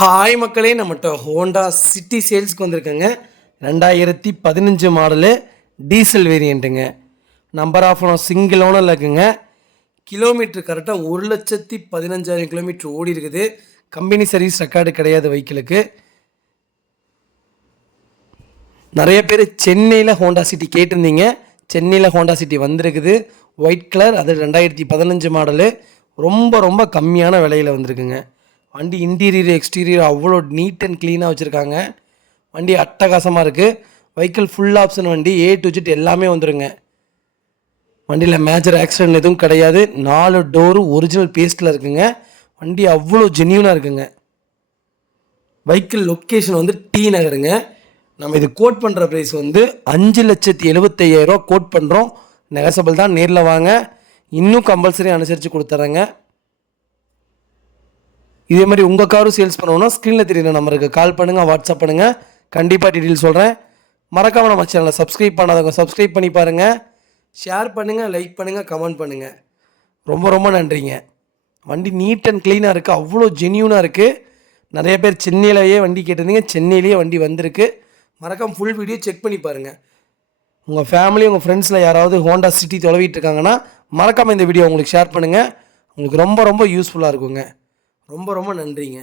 Hi மக்களே, நம்மகிட்ட Honda City சேல்ஸ்க்கு வந்திருக்கேங்க. 2015 மாடலு டீசல் வேரியண்ட்டுங்க. நம்பர் ஆஃப் ஓனர் சிங்கிள் ஓனரில் இருக்குங்க. கிலோமீட்டர் கரெக்டாக 1,15,000 கிலோமீட்டர் ஓடி இருக்குது. கம்பெனி சர்வீஸ் ரெக்கார்டு கிடையாது வெஹிக்கிளுக்கு. நிறைய பேர் சென்னையில் ஹோண்டா சிட்டி கேட்டிருந்தீங்க. சென்னையில் ஹோண்டா சிட்டி வந்திருக்குது. ஒயிட் கலர், அது 2015 மாடலு. ரொம்ப கம்மியான விலையில் வந்திருக்குங்க. வண்டி இன்டீரியர் எக்ஸ்டீரியர் அவ்வளோ நீட் அண்ட் க்ளீனாக வச்சுருக்காங்க. வண்டி அட்டகாசமாக இருக்குது. வெஹிக்கிள் ஃபுல் ஆப்ஷன் வண்டி, A to Z எல்லாமே வந்துடுங்க. வண்டியில் மேஜர் ஆக்சிடென்ட் எதுவும் கிடையாது. 4 டோரு ஒரிஜினல் பேஸ்ட்டில் இருக்குங்க. வண்டி அவ்வளோ ஜென்யூனாக இருக்குங்க. வெஹிக்கிள் லொக்கேஷன் வந்து டி நகருங்க. நம்ம இது கோட் பண்ணுற ப்ரைஸ் வந்து 5,75,000 கோட் பண்ணுறோம். நெகசபிள் தான், நேரில் வாங்க. இன்னும் கம்பல்சரி அனுசரித்து கொடுத்துட்றேங்க. இதே மாதிரி உங்கள் காரும் சேல்ஸ் பண்ணணும்னா ஸ்க்ரீனில் தெரியுற நம்பருக்கு கால் பண்ணுங்கள், வாட்ஸ்அப் பண்ணுங்கள். கண்டிப்பாக டீட்டெயில் சொல்கிறேன். மறக்காமல் நம்ம சேனலை சப்ஸ்கிரைப் பண்ணாதவங்க சப்ஸ்கிரைப் பண்ணி பாருங்கள். ஷேர் பண்ணுங்கள், லைக் பண்ணுங்கள், கமெண்ட் பண்ணுங்கள். ரொம்ப நன்றிங்க. வண்டி நீட் அண்ட் க்ளீனாக இருக்குது, அவ்வளோ ஜென்யூனாக இருக்குது. நிறைய பேர் சென்னையிலேயே வண்டி கேட்டிருந்தீங்க, சென்னையிலேயே வண்டி வந்திருக்கு. மறக்காமல் ஃபுல் வீடியோ செக் பண்ணி பாருங்கள். உங்கள் ஃபேமிலி, உங்கள் ஃப்ரெண்ட்ஸில் யாராவது ஹோண்டா சிட்டி தொலைவிட்டு இருக்காங்கன்னா மறக்காமல் இந்த வீடியோ உங்களுக்கு ஷேர் பண்ணுங்கள். உங்களுக்கு ரொம்ப யூஸ்ஃபுல்லாக இருக்குங்க. ரொம்ப நன்றிங்க.